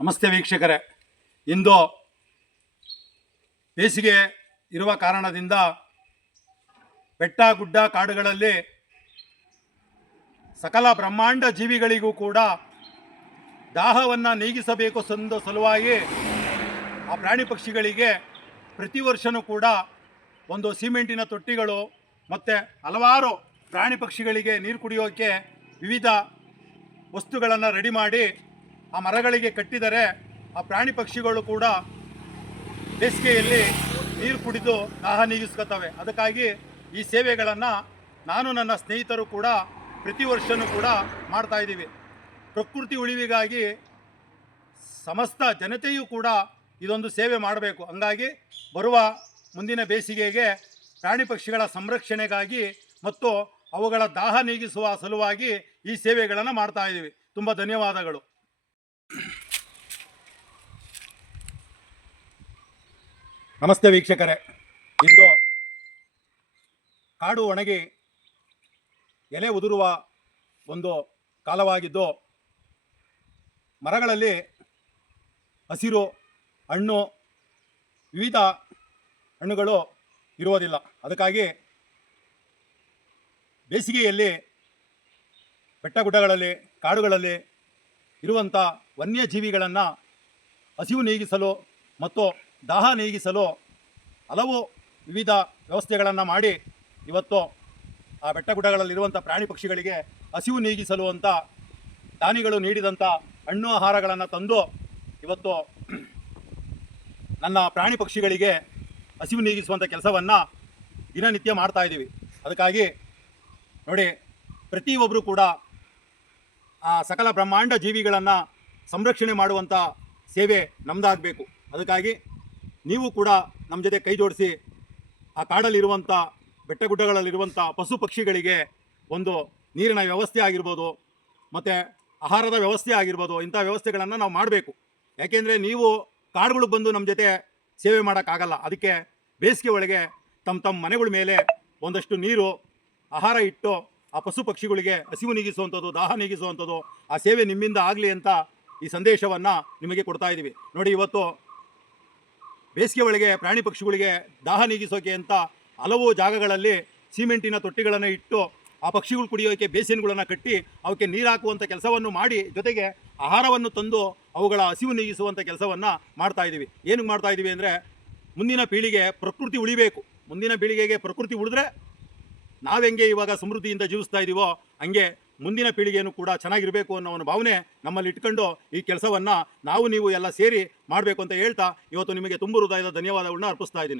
ನಮಸ್ತೆ ವೀಕ್ಷಕರೇ, ಇಂದು ಬೇಸಿಗೆ ಇರುವ ಕಾರಣದಿಂದ ಬೆಟ್ಟ ಗುಡ್ಡ ಕಾಡುಗಳಲ್ಲಿ ಸಕಲ ಬ್ರಹ್ಮಾಂಡ ಜೀವಿಗಳಿಗೂ ಕೂಡ ದಾಹವನ್ನು ನೀಗಿಸಬೇಕು ಸಲುವಾಗಿ ಆ ಪ್ರಾಣಿ ಪಕ್ಷಿಗಳಿಗೆ ಪ್ರತಿ ವರ್ಷವೂ ಕೂಡ ಒಂದು ಸಿಮೆಂಟಿನ ತೊಟ್ಟಿಗಳು ಮತ್ತು ಹಲವಾರು ಪ್ರಾಣಿ ಪಕ್ಷಿಗಳಿಗೆ ನೀರು ಕುಡಿಯೋಕ್ಕೆ ವಿವಿಧ ವಸ್ತುಗಳನ್ನು ರೆಡಿ ಮಾಡಿ ಆ ಮರಗಳಿಗೆ ಕಟ್ಟಿದರೆ ಆ ಪ್ರಾಣಿ ಪಕ್ಷಿಗಳು ಕೂಡ ಬೇಸಿಗೆಯಲ್ಲಿ ನೀರು ಕುಡಿದು ದಾಹ ನೀಗಿಸ್ಕೊತವೆ. ಅದಕ್ಕಾಗಿ ಈ ಸೇವೆಗಳನ್ನು ನಾನು ನನ್ನ ಸ್ನೇಹಿತರು ಕೂಡ ಪ್ರತಿ ವರ್ಷವೂ ಕೂಡ ಮಾಡ್ತಾಯಿದ್ದೀವಿ. ಪ್ರಕೃತಿ ಉಳಿವಿಗಾಗಿ ಸಮಸ್ತ ಜನತೆಯೂ ಕೂಡ ಇದೊಂದು ಸೇವೆ ಮಾಡಬೇಕು. ಹಂಗಾಗಿ ಬರುವ ಮುಂದಿನ ಬೇಸಿಗೆಗೆ ಪ್ರಾಣಿ ಪಕ್ಷಿಗಳ ಸಂರಕ್ಷಣೆಗಾಗಿ ಮತ್ತು ಅವುಗಳ ದಾಹ ನೀಗಿಸುವ ಸಲುವಾಗಿ ಈ ಸೇವೆಗಳನ್ನು ಮಾಡ್ತಾಯಿದ್ದೀವಿ. ತುಂಬ ಧನ್ಯವಾದಗಳು. ನಮಸ್ತೆ ವೀಕ್ಷಕರೇ, ಇಂದು ಕಾಡು ಒಣಗಿ ಎಲೆ ಉದುರುವ ಒಂದು ಕಾಲವಾಗಿದ್ದು ಮರಗಳಲ್ಲಿ ಹಸಿರು ಹಣ್ಣು ವಿವಿಧ ಹಣ್ಣುಗಳು ಇರುವುದಿಲ್ಲ. ಅದಕ್ಕಾಗಿ ಬೇಸಿಗೆಯಲ್ಲಿ ಬೆಟ್ಟಗುಡ್ಡಗಳಲ್ಲಿ ಕಾಡುಗಳಲ್ಲಿ ಇರುವಂಥ ವನ್ಯಜೀವಿಗಳನ್ನು ಹಸಿವು ನೀಗಿಸಲು ಮತ್ತು ದಾಹ ನೀಗಿಸಲು ಹಲವು ವಿವಿಧ ವ್ಯವಸ್ಥೆಗಳನ್ನು ಮಾಡಿ ಇವತ್ತು ಆ ಬೆಟ್ಟಗುಡ್ಡಗಳಲ್ಲಿರುವಂಥ ಪ್ರಾಣಿ ಪಕ್ಷಿಗಳಿಗೆ ಹಸಿವು ನೀಗಿಸಲು ಅಂತ ದಾನಿಗಳು ನೀಡಿದಂಥ ಹಣ್ಣು ಆಹಾರಗಳನ್ನು ತಂದು ಇವತ್ತು ನನ್ನ ಪ್ರಾಣಿ ಪಕ್ಷಿಗಳಿಗೆ ಹಸಿವು ನೀಗಿಸುವಂಥ ಕೆಲಸವನ್ನು ದಿನನಿತ್ಯ ಮಾಡ್ತಾಯಿದ್ದೀವಿ. ಅದಕ್ಕಾಗಿ ನೋಡಿ, ಪ್ರತಿಯೊಬ್ಬರು ಕೂಡ ಆ ಸಕಲ ಬ್ರಹ್ಮಾಂಡ ಜೀವಿಗಳನ್ನು ಸಂರಕ್ಷಣೆ ಮಾಡುವಂಥ ಸೇವೆ ನಮ್ಮದಾಗಬೇಕು. ಅದಕ್ಕಾಗಿ ನೀವು ಕೂಡ ನಮ್ಮ ಜೊತೆ ಕೈ ಜೋಡಿಸಿ ಆ ಕಾಡಲ್ಲಿರುವಂಥ ಬೆಟ್ಟಗುಡ್ಡಗಳಲ್ಲಿರುವಂಥ ಪಶು ಪಕ್ಷಿಗಳಿಗೆ ಒಂದು ನೀರಿನ ವ್ಯವಸ್ಥೆ ಆಗಿರ್ಬೋದು ಮತ್ತು ಆಹಾರದ ವ್ಯವಸ್ಥೆ ಆಗಿರ್ಬೋದು, ಇಂಥ ವ್ಯವಸ್ಥೆಗಳನ್ನು ನಾವು ಮಾಡಬೇಕು. ಯಾಕೆಂದರೆ ನೀವು ಕಾಡುಗಳಿಗೆ ಬಂದು ನಮ್ಮ ಜೊತೆ ಸೇವೆ ಮಾಡೋಕ್ಕಾಗಲ್ಲ. ಅದಕ್ಕೆ ಬೇಸಿಗೆ ಒಳಗೆ ತಮ್ಮ ಮನೆಗಳ ಮೇಲೆ ಒಂದಷ್ಟು ನೀರು ಆಹಾರ ಇಟ್ಟು ಆ ಪಶು ಪಕ್ಷಿಗಳಿಗೆ ಹಸಿವು ನೀಗಿಸುವಂಥದ್ದು ದಾಹ ನೀಗಿಸುವಂಥದ್ದು ಆ ಸೇವೆ ನಿಮ್ಮಿಂದ ಆಗಲಿ ಅಂತ ಈ ಸಂದೇಶವನ್ನು ನಿಮಗೆ ಕೊಡ್ತಾ ಇದ್ದೀವಿ. ನೋಡಿ, ಇವತ್ತು ಬೇಸಿಗೆ ಒಳಗೆ ಪ್ರಾಣಿ ಪಕ್ಷಿಗಳಿಗೆ ದಾಹ ನೀಗಿಸೋಕೆ ಅಂತ ಹಲವು ಜಾಗಗಳಲ್ಲಿ ಸಿಮೆಂಟಿನ ತೊಟ್ಟಿಗಳನ್ನು ಇಟ್ಟು ಆ ಪಕ್ಷಿಗಳು ಕುಡಿಯೋಕ್ಕೆ ಬೇಸಿನ್ಗಳನ್ನು ಕಟ್ಟಿ ಅವಕ್ಕೆ ನೀರು ಹಾಕುವಂಥ ಕೆಲಸವನ್ನು ಮಾಡಿ ಜೊತೆಗೆ ಆಹಾರವನ್ನು ತಂದು ಅವುಗಳ ಹಸಿವು ನೀಗಿಸುವಂಥ ಕೆಲಸವನ್ನು ಮಾಡ್ತಾಯಿದ್ದೀವಿ. ಏನಕ್ಕೆ ಮಾಡ್ತಾಯಿದ್ದೀವಿ ಅಂದರೆ ಮುಂದಿನ ಪೀಳಿಗೆ ಪ್ರಕೃತಿ ಉಳಿಬೇಕು. ಮುಂದಿನ ಪೀಳಿಗೆಗೆ ಪ್ರಕೃತಿ ಉಳಿದ್ರೆ ನಾವೆಂಗೆ ಇವಾಗ ಸಮೃದ್ಧಿಯಿಂದ ಜೀವಿಸ್ತಾ ಇದ್ದೀವೋ ಹಂಗೆ ಮುಂದಿನ ಪೀಳಿಗೆಯೂ ಕೂಡ ಚೆನ್ನಾಗಿರಬೇಕು ಅನ್ನೋ ಒಂದು ಭಾವನೆ ನಮ್ಮಲ್ಲಿ ಇಟ್ಕೊಂಡು ಈ ಕೆಲಸವನ್ನು ನಾವು ನೀವು ಎಲ್ಲ ಸೇರಿ ಮಾಡಬೇಕು ಅಂತ ಹೇಳ್ತಾ ಇವತ್ತು ನಿಮಗೆ ತುಂಬ ಹೃದಯದ ಧನ್ಯವಾದಗಳನ್ನ ಅರ್ಪಿಸ್ತಾ ಇದ್ದೀನಿ.